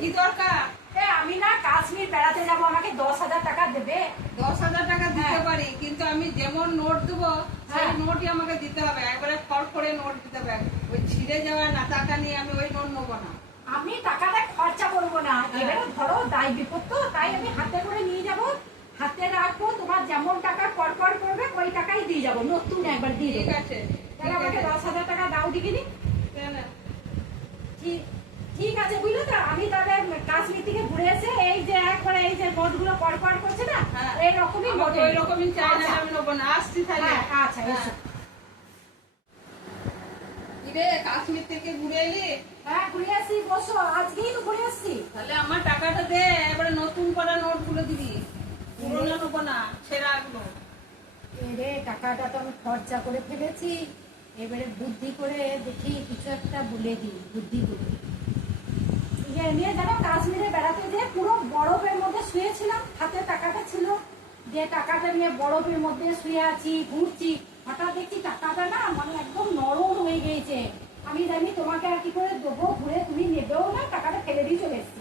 কি দরকার? আমি না কাশ্মীর বেড়াতে যাব, আমাকে 10,000 টাকা দেবে? 10,000 টাকা দিতে পারি, কিন্তু আমি যেমন নোট দেবো সেই নোটই আমাকে দিতে হবে। একবারে খড় করে নোট দিতে হবে। ওই ছিঁড়ে যাওয়া না টাকা নিয়ে আমি ওই নোট নেবো না। আমি টাকাটা খরচা করবো না, এবারে ধরো দায় বিপদ তো, তাই আমি হাতে করে নিয়ে যাব, হাতে রাখবো, তোমার যেমন টাকা কর করবে ওই টাকাই দিয়ে যাবো, নতুন একবার দিয়ে ঠিক দেবো। আছে, তাহলে আমাকে 10,000 টাকা দাও দিকিনি। ঠিক আছে, বুঝলে তো? আমি তাহলে কাশ্মীর থেকে ঘুরে এসে এই যে একবার এই যে নোটগুলো কর করছে না, এইরকমই নোট, ওই রকমই চাই না, আমি নেবো না। আসছি তাহলে। আচ্ছা এসো। কিরে, কাশ্মীর থেকে ঘুরে এলি? হ্যাঁ ঘুরে আসি, বসো, আজকেই তো ঘুরে আসছি। তাহলে আমার টাকাটা দে, এবারে নতুন করা নোট গুলো দিবি। পুরোনো নেবো না, সেরা নোট। এরে টাকাটা তো আমি খরচা করে ফেলেছি, এবারে বুদ্ধি করে দেখি কিছু একটা বলে দিই, বুদ্ধি করে। নিয়ে জানো, কাশ্মীরে বেড়াতে যেয়ে পুরো বরফের মধ্যে শুয়েছিলাম, হাতে টাকাটা ছিল, যে টাকাটা নিয়ে বরফের মধ্যে শুয়ে আছি, ঘুরছি, হঠাৎ দেখছি টাকাটা না মানে একদম নরম হয়ে গিয়েছে। আমি জানি তোমাকে আর কি করে দেবো, ঘুরে তুমি নেবেও না, টাকাটা ফেলে দিয়ে চলে এসেছি।